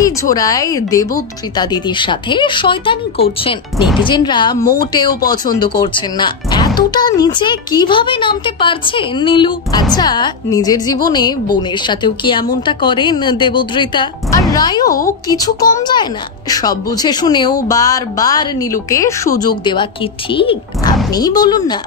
মিঠি ঝোড়ায় দেবদ্রিতা দিদির সাথে শয়তানি করছেন। নেটিজেনরা মোটেও পছন্দ করছেন না। এতটা নিচে কিভাবে নামতে পারছেন নীলু? আচ্ছা, নিজের জীবনে বোনের সাথেও কি এমনটা করেন দেবদ্রিতা? আর রায়ও কিছু কম যায় না। সব বুঝে শুনেও বারবার নীলুকে সুযোগ দেওয়া কি ঠিক? আপনিই বলুন না,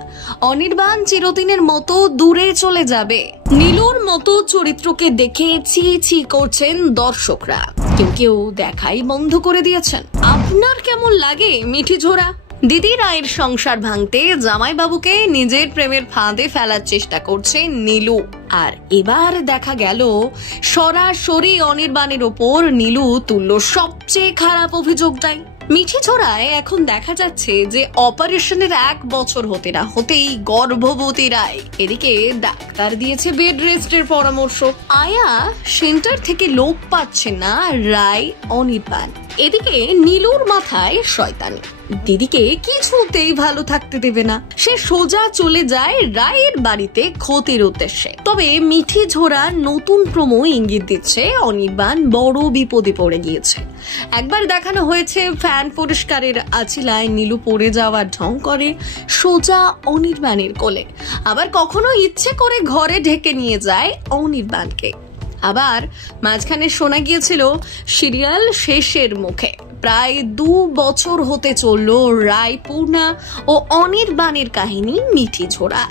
অনির্বাণ চিরদিনের মতো দূরে চলে যাবে। নীলুর মতো চরিত্রকে দেখে ছি ছি করছেন দর্শকরা, কেউ কেউ দেখাই বন্ধ করে দিয়েছেন। আপনার কেমন লাগে মিঠি ঝোড়া? দিদি রায়ের সংসার ভাঙতে জামাইবাবুকে নিজের প্রেমের ফাঁদে ফেলার চেষ্টা করছে নীলু। আর এবার দেখা গেল সরাসরি অনির্বাণের ওপর নীলু তুলল সবচেয়ে খারাপ অভিযোগটাই। মিঠি ঝোড়ায় এখন দেখা যাচ্ছে যে অপারেশনের 1 বছর হতে না হতেই গর্ভবতী রায়। এদিকে ডাক্তার দিয়েছে বেড রেস্টের পরামর্শ। আয়া সেন্টার থেকে লোক পাচ্ছে না রায় অনির্বাণ। এদিকে নীলুর মাথায় শয়তানি, দিদিকে কিছুতেই ভালো থাকতে দেবে না। সে সোজা চলে যায় রায়ের বাড়িতে ক্ষতির উদ্দেশ্যে। তবে মিঠি ঝোড়ার নতুন প্রোমো ইঙ্গিত দিচ্ছে অনির্বাণ বড় বিপদে পড়ে গিয়েছে। একবার দেখানো হয়েছে ফ্যান পরিষ্কারের আছিলায় নীলু পড়ে যাওয়ার ঢং করে সোজা অনির্বাণের কোলে। আবার কখনো ইচ্ছে করে ঘরে ঢেকে নিয়ে যায় অনির্বাণকে। আবার মাঝখানে শোনা গিয়েছিল সিরিয়াল শেষের মুখে। প্রায় 2 বছর হতে চলল রায়, পূর্ণা ও অনির্বাণের কাহিনী মিঠি ঝোড়া।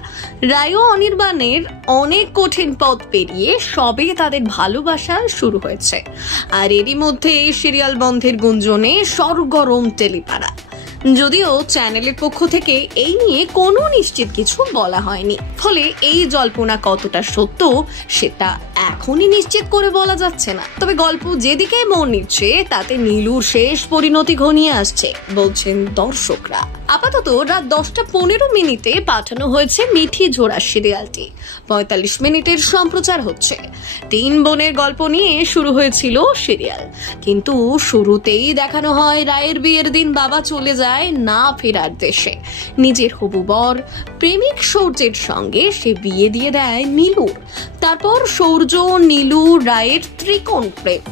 রায় ও অনির্বাণের অনেক কঠিন পথ পেরিয়ে সবে তাদের ভালোবাসা শুরু হয়েছে। আর এরই মধ্যে সিরিয়াল বন্ধের গুঞ্জনে সরগরম টেলিপাড়া। যদিও চ্যানেলের পক্ষ থেকে এই নিয়ে কোনো নিশ্চিত কিছু বলা হয়নি, ফলে এই জল্পনা কতটা সত্য সেটা এখনই নিশ্চিত করে বলা যাচ্ছে না। তবে গল্প যেদিকে মন নিচ্ছে তাতে নীলুর শেষ পরিণতি ঘনিয়ে আসছে বলছেন দর্শকরা। আপাতত রাত 10:15 পাঠানো হয়েছে মিঠি ঝোড়া সিরিয়ালটি। 45 মিনিটের সম্প্রচার হচ্ছে। 3 বোনের গল্প নিয়ে শুরু হয়েছিল সিরিয়াল, কিন্তু শুরুতেই দেখানো হয় রায়ের বিয়ের দিন বাবা চলে যায় না ফেরার দেশে। নিজের হবু বর প্রেমিক সৌর্যের সঙ্গে সে বিয়ে দিয়ে দেয় নীলুর। তারপর সৌর্য নীলু রায়ের ত্রিকোণ প্রেম।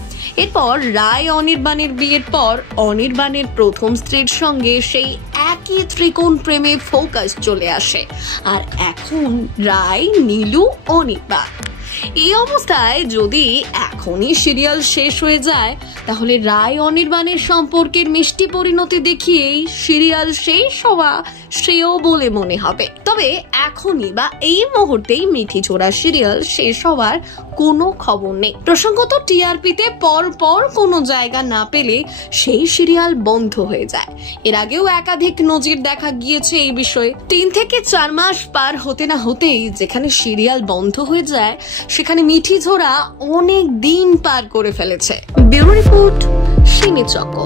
এরপর রায় অনির্বাণের বিয়ের পর অনির্বাণের প্রথম স্ত্রীর সঙ্গে সেই একই ত্রিকোণ প্রেমে ফোকাস চলে আসে। আর এখন রায় নীলু অনির্বাণ। এই অবস্থায় যদি এখনই সিরিয়াল শেষ হয়ে যায় তাহলে রায় অনির্বাণের সম্পর্কের মিষ্টি পরিণতি দেখিয়েই সিরিয়াল শেষ হওয়া শ্রেয় বলে মনে হবে। তবে এখনই বা এই মুহূর্তেই মিঠি ঝোড়া সিরিয়াল শেষ হওয়ার কোনো খবর নেই। প্রসঙ্গত টিআরপিতে পর কোনো জায়গা না পেলে সেই সিরিয়াল বন্ধ হয়ে যায়। এর আগেও একাধিক নজির দেখা গিয়েছে এই বিষয়ে। 3 থেকে 4 মাস পার হতে না হতেই যেখানে সিরিয়াল বন্ধ হয়ে যায় সেখানে মিঠি ঝোড়া অনেক দিন পার করে ফেলেছে। ব্যুরো রিপোর্ট, সিনে চক্র।